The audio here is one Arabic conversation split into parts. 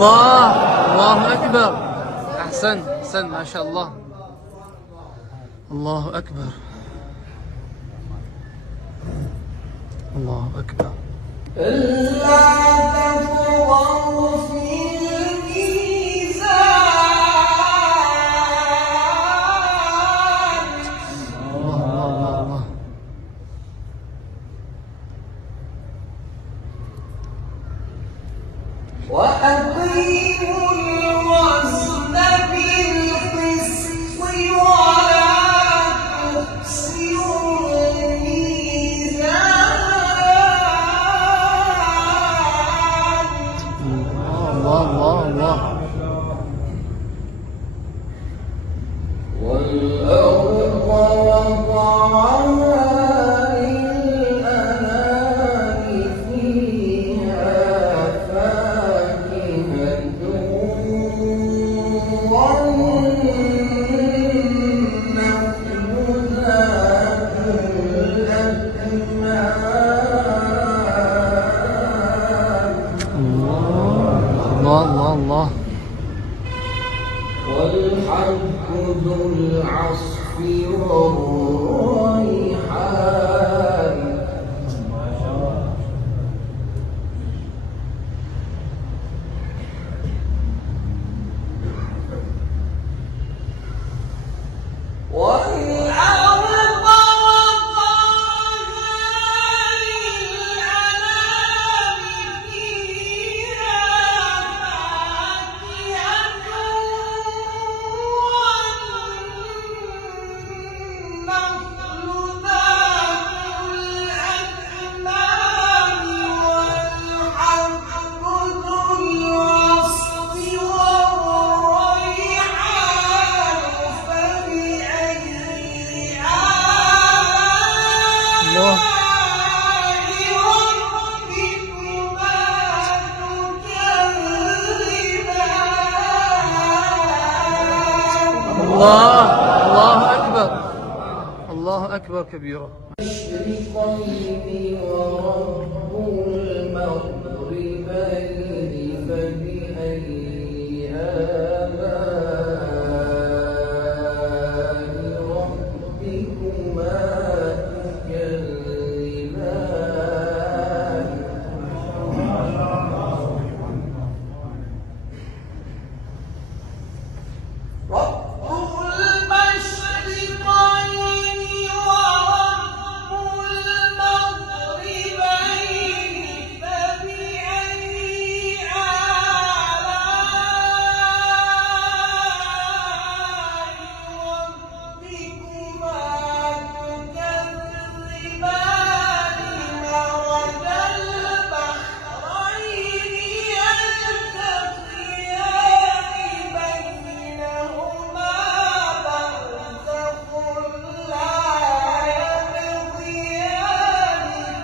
الله الله أكبر. أحسن ما شاء الله. الله أكبر الله أكبر. ألا تطغوا في الميزان. الله وأقيموا الوزن بالقسط ولا تخسروا الميزان. الله والأرض وضعها للأنام فيها فاكهة والنخل ذات الأكمام. الله والحب ذو العصف والريحان. والأرض وضعها للأنام فيها فاكهة والنخل ذات الأكمام والحب ذو العصف والريحان. فبأي الله ربكما تكذبان. الله أكبر. الله أكبر كبيرا. المشرقين ورب المغربين فبأي آلاء ربكما تكذبان. رب المشرقين ورب المغربين فبأي آلاء ربكما تكذبان. مرج البحرين يلتقيان بينهما برزخ لا يبغيان.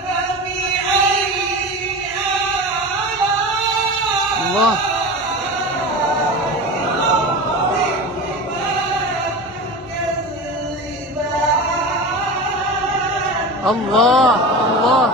فبأي الله تكذبان. الله الله